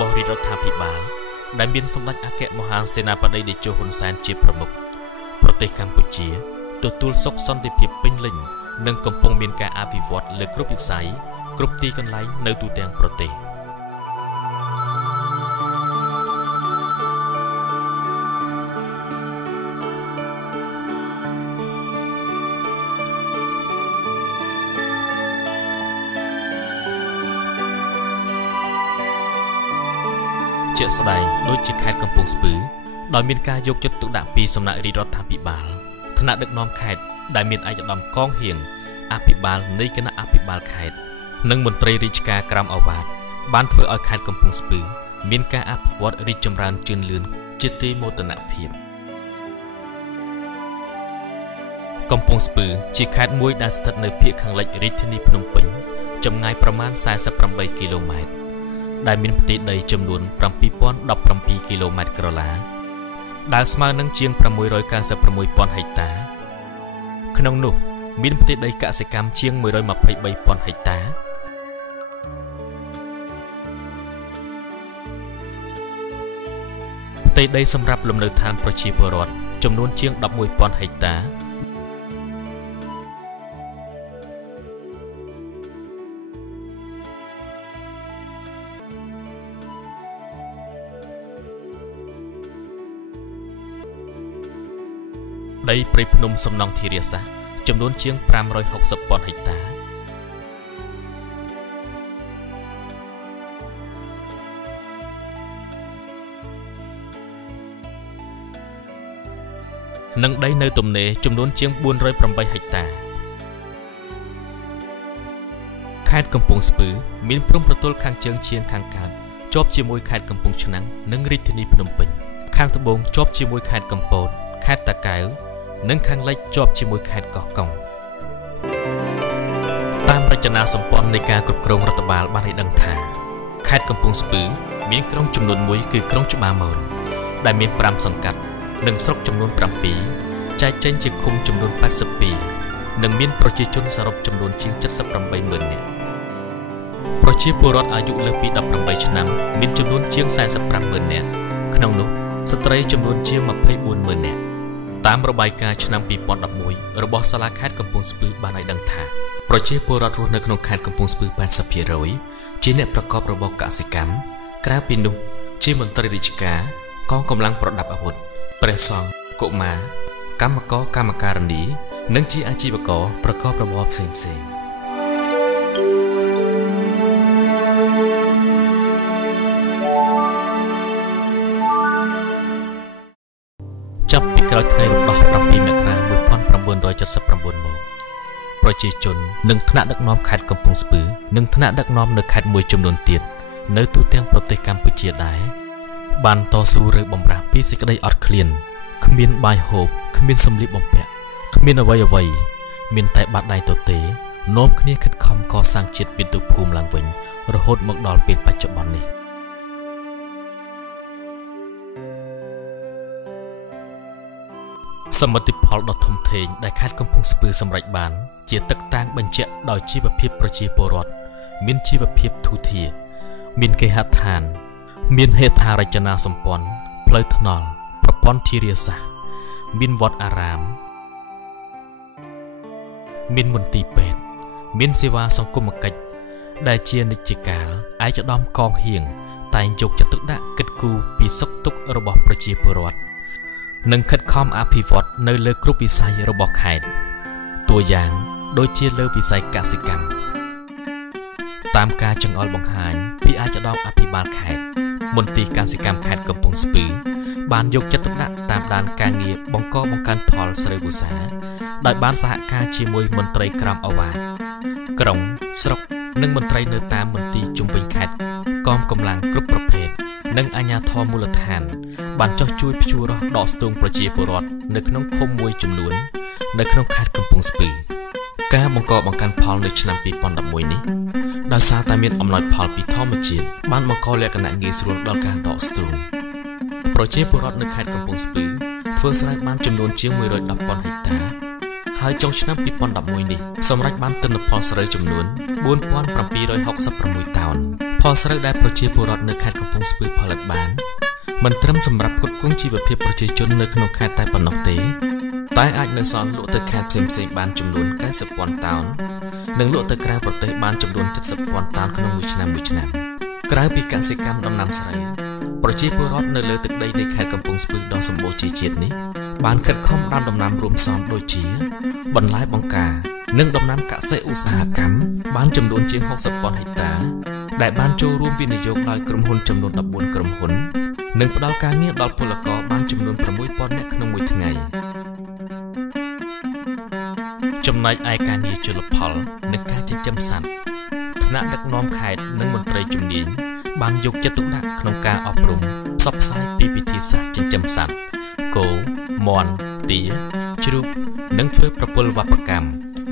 របស់រាជរដ្ឋាភិបាលដែលមានសម្ដេចអគ្គមហាសេនាបតីតេជោហ៊ុនសែនជាប្រមុខប្រទេសកម្ពុជាទទួលសុខសន្តិភាពពេញលេញនិងកំពុងមានការអភិវឌ្ឍលើគ្រប់វិស័យគ្រប់ទីកន្លែងនៅទូទាំងប្រទេសជាក់ស្ដែងដូចជាខេត្តកំពង់ស្ពឺដោយមានការយកចិត្តទុកដាក់ពីសំណាក់រាជរដ្ឋាភិបាលថ្នាក់ដឹកនាំខេត្តដែលមានឯកឧត្តមកងហៀងអភិបាលនៃគណៈអភិបាលខេត្តនិងមន្ត្រីរាជការក្រមអាវ៉ាតបានធ្វើឲ្យខេត្តកំពង់ស្ពឺមានការអភិវឌ្ឍរីកចម្រើនជឿនលឿនជាទីមោទនភាពកំពង់ស្ពឺជាខេត្តមួយដែលស្ថិតនៅភាគខាងលិចរាជធានីភ្នំពេញចម្ងាយប្រមាណ48គីឡូម៉ែត្រដែលមានផ្ទៃដីចំនួន7017គីឡូម៉ែត្រក្រឡាដែលស្មើនឹងជាង696,000ហិកតាក្នុងនោះមានផ្ទៃដីកសិកម្មជាង123,000ហិកតាផ្ទៃដីសម្រាប់លំនៅឋានប្រជាពលរដ្ឋចំនួនជាង11,000ហិកតាដីព្រៃភ្នំសំណង់ធារាសាស្ត្រចំនួនជាង560,000ហិកតានិងដីនៅទំនេរចំនួនជាង408ហិកតាខេត្តកំពង់ស្ពឺមានព្រំប្រទល់ខាងជើងជាងខាងកើតជាប់ជាមួយខេត្តកំពង់ឆ្នាំងនិងរាជធានីភ្នំពេញខាងត្បូងជាប់ជាមួយខេត្តកំពតខេត្តតាកែវនិងខាងលិចជាប់ជាមួយខេត្តកោះកុងតាមរចនាសម្ព័ន្ធនៃការគ្រប់គ្រងរដ្ឋបាលបានឲ្យដឹងថាខេត្តកំពង់ស្ពឺមានក្រុងចំនួន1គឺក្រុងច្បារមនដែលមាន5សង្កាត់និងស្រុកចំនួន7ចែកចេញជាឃុំចំនួន82និងមានប្រជាជនសរុបចំនួនជាង78,000នាក់ប្រជាពលរដ្ឋអាយុលើសពី18ឆ្នាំមានចំនួនជាង45,000នាក់ក្នុងនោះស្ត្រីចំនួនជាង24,000នាក់តាមរបាយការណ៍ឆ្នាំ2011របស់សាលាខេត្តកំពង់ស្ពឺបានឲ្យដឹងថាប្រជាពលរដ្ឋរស់នៅក្នុងខេត្តកំពង់ស្ពឺ 80% ជាអ្នកប្រកបរបរកសិកម្មក្រៅពីនោះជាមន្ត្រីរាជការកងកម្លាំងប្រដាប់អាវុធព្រះសង្ឃកុមារកម្មករកម្មការិនីនិងជាអាជីវករប្រកបរបរផ្សេងៗចាប់ពីក្រោយថ្ងៃរំដោះ7មករា1979មកប្រជាជននិងថ្នាក់ដឹកនាំខេត្តកំពង់ស្ពឺនិងថ្នាក់ដឹកនាំនៅខេត្តមួយចំនួនទៀតនៅទូទាំងប្រទេសកម្ពុជាដែរបានតស៊ូរើបំរាស់ពីសេចក្តីអត់ឃ្លានគ្មានបាយហូបគ្មានសម្លៀកបំពាក់គ្មានអ្វីមានតែបាត់ដៃទទេនាំគ្នាខិតខំកសាងជាតិមាតុភូមិឡើងវិញរហូតមកដល់ពេលបច្ចុប្បន្ននេះសមិទ្ធផលដ៏ធំធេងដែលខេត្តកំពង់ស្ពឺសម្រេចបានជាទឹកតាំងបញ្ជាក់ដោយជីវភាពប្រជាពលរដ្ឋមានជីវភាពធូរធារមានគេហដ្ឋានមានហេដ្ឋារចនាសម្ព័ន្ធផ្លូវថ្នល់ប្រព័ន្ធធារាសាស្ត្រមានវត្តអារាមមានមន្ទីរពេទ្យមានសេវាសង្គមគិច្ចដែលជានិច្ចកាលឯកឧត្តមកងហៀងតែងយកចិត្តទុកដាក់គិតគូរពីសុខទុក្ខរបស់ប្រជាពលរដ្ឋនិងខិតខំអភិវឌ្ឍនៅលើគ្រប់វិស័យរបស់ខេត្តតួយ៉ាងដូចជាលើវិស័យកសិកម្មតាមការចង្អុលបង្ហាញពីឯកឧត្តមអភិបាលខេត្តមន្ទីរកសិកម្មខេត្តកំពង់ស្ពឺបានយកចិត្តទុកដាក់តាមដានការងារបង្កើនផលស្រូវវស្សាដោយបានសហការជាមួយមន្ត្រីក្រមអាវ៉ាតក្រុងស្រុកនិងមន្ត្រីនៅតាមមន្ទីរជុំវិញខេត្តកងកម្លាំងគ្រប់ប្រភេទនិងអាជ្ញាធរមូលដ្ឋានបានចុះជួយភ្ជួររាស់ដកស្ទូងប្រជាពលរដ្ឋនៅក្នុងឃុំមួយចំនួននៅក្នុងខេត្តកំពង់ស្ពឺការបង្កើនផលនៅឆ្នាំ2011នេះដោយសារតែមានអំណោយផលពីធម្មជាតិបានបង្កលក្ខណៈងាយស្រួលដល់ការដកស្ទូងប្រជាពលរដ្ឋនៅខេត្តកំពង់ស្ពឺធ្វើស្រែបានចំនួនជាង110,000ហិកតាហើយចុងឆ្នាំ2011នេះសម្រេចបានទិន្នផលស្រូវចំនួន4766តោន พอสระได้ประเชียบุรอดในขายกำปงสปือผลิตบานมันเตรียมสำหรับกดกุ้งชีวเพียบประเชียจนในขนมขายใต้ปนนกเตใต้อาจในซอนลุตะแคบเซมเซบานจำนวนใกล้10 ปอนด์ตาวน์หนึ่งลุตะกลางประเทศบานจำนวน70 ปอนด์ตาวน์ขนมวิชนามกลายปีการเสกรรมดำน้ำใส่ประเชียบุรอดในเลือตึกใดในขายกำปงสปือดองสมบูรณ์จีเจียดนี้บานขัดข้อมดำน้ำรวมซ้อมโดยจีบรรลัยบังกาหนึ่งดำน้ำกะเซอุตสาหกรรมบ้านจำนวนเชียง60 ปอนด์เฮกตาร์ได้บ้านโจร่วมวินิโยกโดยกรมหุนจำนวน14 กรมหุนหนึ่งประดาการเงี้ยดอลพลกรบ้านจำนวน6 ปอนด์เนี่ยขนมวิทไงจำนายไอการเงี้ยจุลพลในการจะจำสันคณะนักน้อมขายนักมนตรีจุ่มนี้บางยุคจะตุนักขนมการอบรมซับไซปีพิธีศาสตร์จำสันโกมอนตีจรุนังเฟื่อประพลวัปกรรม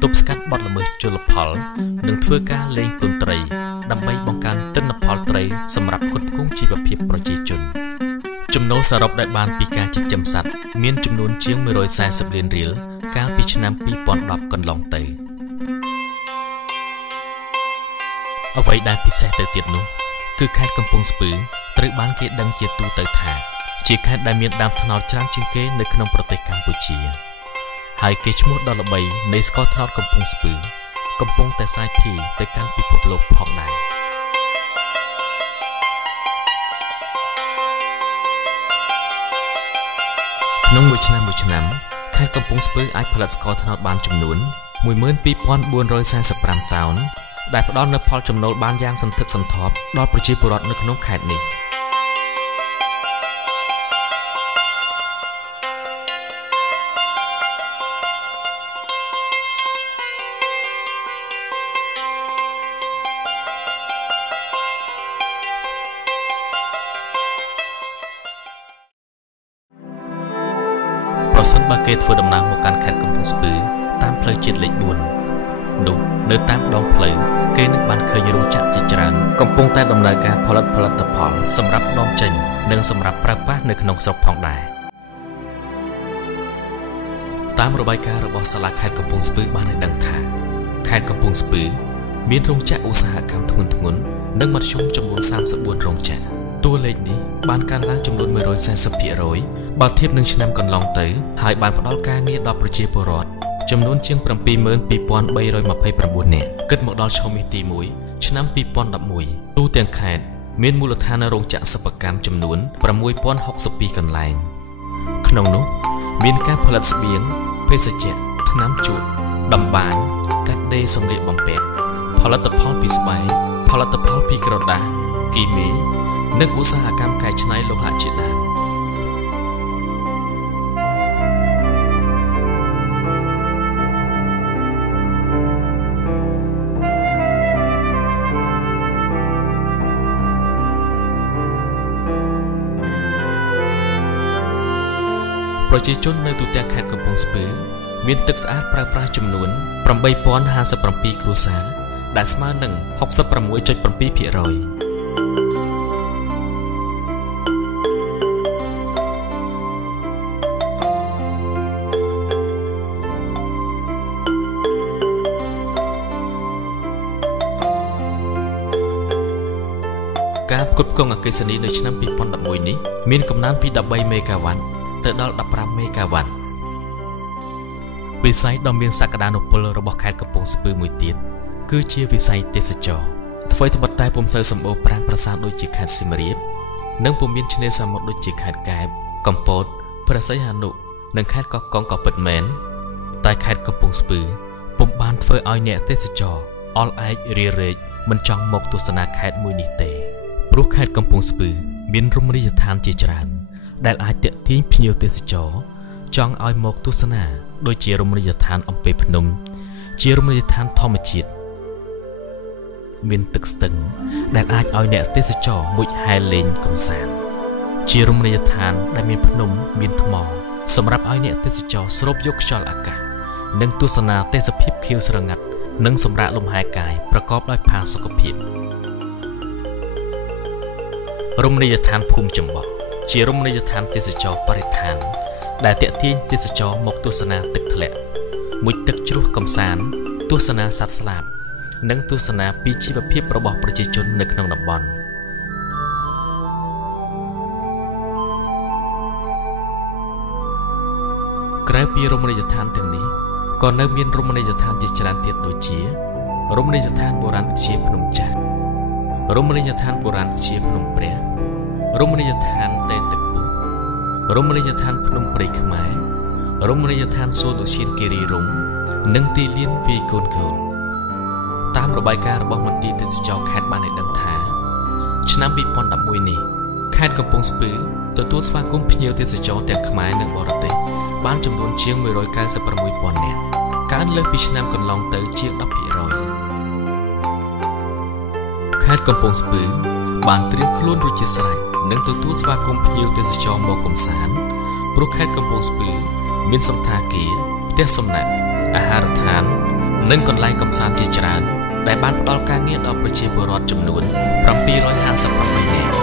ตุบสกัดบอดละมือจุลพลนังเฟื่อการเล่งกุนตรีดำใบบองการต้นนพลตรีสำหรับคนกุ้งชีวเพียบประจีจุนจำนวนสรุปได้บานปีการจิตจำสัตว์มีจำนวนเชียง140 เหรียญเหรียญการปีชนามปีปอนดับกันลองเตยเอาไว้ได้พิเศษเตยเตียดนู้คือแค่กำปงสปือตรึกบ้านเกดดังเจียตูเตยถาจีแค่ได้มีดำถนอดจานจิงเกในขนมประเทศกัมพูชีหายเกชมุดดอลลาร์ใบในสกอตถนอดกำปงสปือกำปงแต่สายพีแต่การปิดปบโลกพอกได้น้องมือชนะแค่กำปงสปือไอผลัดสกอตถนอดบานจำนวน12,445 ตาวน์ได้พอดอนในพอลจำนวนบานยางสันทึกสันทบดอประชีปุรอดในขนมแขกนี้สันบาเกตเฟอร์ดำน้ำหมการแข่งกำปงสปือตามเพลย์จิตเล็กบุญดุเนื้อตามดองเพลย์เกนึกบันเคยรู้จักจิจรันกำปงแต่ดำเนินการผลิตผลสำหรับน้องเจนเนื่องสำหรับประป้าในขนมสดพองได้ตามระบายการระบบสลากแข่งกำปงสปือบ้านในดังท่าแข่งกำปงสปือมีโรงจักรอุตสาหกรรมทุนนึ่งมัดชุ่มจำนวน34 โรงจักรตัวเลขนี้บานการล้างจำนวน140%บาทเทียบ1 ชนามก่อนลองเตยหายบานพอดอลการเงียดอประเชียบุรอดจำนวนเชียงปรำปี12,329เนี่ยเกิดหมดดอลชมิตีมวยชนาม2011ตู้เตียงแขกมีมูลฐานโรงจักรสปกรรมจำนวน6,060 กันแรงขนมนุมีการผลิตเสบียงเพศเจ็ดน้ำจุดดำบานกัดเดย์สมเด็จบำเพ็ญผลิตภัณฑ์พิสไบผลิตภัณฑ์พิกรดากีมีนักอุตสาหกรรมไก่ชนายโลหะจิตนาประชาชนในตุเตียงแขกกำปงสปือมีตึกสะอาดปราจำนวน8,057 ครัวซาได้สมาหนึ่ง66.7%การกดกงอากาศนีในชั้นปีปอนดับมวยนี้มีกำลังพีดับใบเมกะวัตต์เติร์ดดับปรามเมกะวัตต์วิสัยดอมเบียนสักดานุพลระบบแคดกระปงสปือมวยตีนคือเชียวิสัยเตสจอทว่าทบัดใต้ผมเสยสมโอปรางประสานโดยจิตขาดซิมเรียบนังผมมีชนสามโดยจิตขาดแกบกอมโพดพระไซฮานุนังแคดกองกอเปิดแมนใต้แคดกระปงสปือผมบานเฟอร์เอาเนี่ยเตสจอออลไอเรียเรจมันจังหมกตุสนาแคดมวยนิเตปลุกแคดกำปงสปือบินรุมริยทานเจจรันได้อาจเตะทิ้งพิโยเตสจอจองเอาหมกตุสนาโดยเจรุมริยทานอมเปพนมเจรุมริยทานทอมจิตบินตึกตึงได้อาจเอาเนเตสจอมุยไฮเลนกำสานเจรุมริยทานได้มีพนมบินทมอสำหรับเอาเนเตสจอสรบยกจอลอากาศนึ่งตุสนาเตสพิบคิวสระงัดนึ่งสำระลมหายกายประกอบด้วยพาสกพิบรมนิยทานภูมิจำบอกเชียรมนิยทานเตสจอปริธานได้เตะที่เตสจอมกตุสนาตึกทะเลมุยตึกจรุกำสานตุสนาสัตสลาบ និងទស្សនាពីជីវភាពរបស់ប្រជាជននៅក្នុងតំបន់ក្រៅពីរមណីយដ្ឋានទាំងនេះក៏នៅមានរមណីយដ្ឋានជាច្រើនទៀតដូចជារមណីយដ្ឋានបុរាណវិទ្យាភ្នំចាស់រមណីយដ្ឋានបុរាណវិទ្យាភ្នំព្រះរមណីយដ្ឋានតេទឹកពុះរមណីយដ្ឋានភ្នំព្រៃខ្មែររមណីយដ្ឋានសួនឧទ្យានគិរីរម្យនិងទីលានវាយកូនកូនតាមរបាយការណ៍របស់មន្ទីរទេសចរខេត្តបានឲ្យដឹងថាឆ្នាំ2011នេះខេត្តកំពង់ស្ពឺទទួលស្វាគមន៍ភ្ញៀវទេសចរទាំងខ្មែរនិងបរទេសបានចំនួនជាង 196,000 នាក់កើនលើសពីឆ្នាំកន្លងទៅជាង 10% ខេត្តកំពង់ស្ពឺបានត្រៀមខ្លួនរួចជាស្រេចនឹងទទួលស្វាគមន៍ភ្ញៀវទេសចរមកកម្សាន្តព្រោះខេត្តកំពង់ស្ពឺមានសណ្ឋាគារផ្ទះសំណាក់អាហារដ្ឋាននិងកន្លែងកម្សាន្តជាច្រើនដែលបានផ្ដល់ការងារដល់ប្រជាពលរដ្ឋចំនួន758នាក់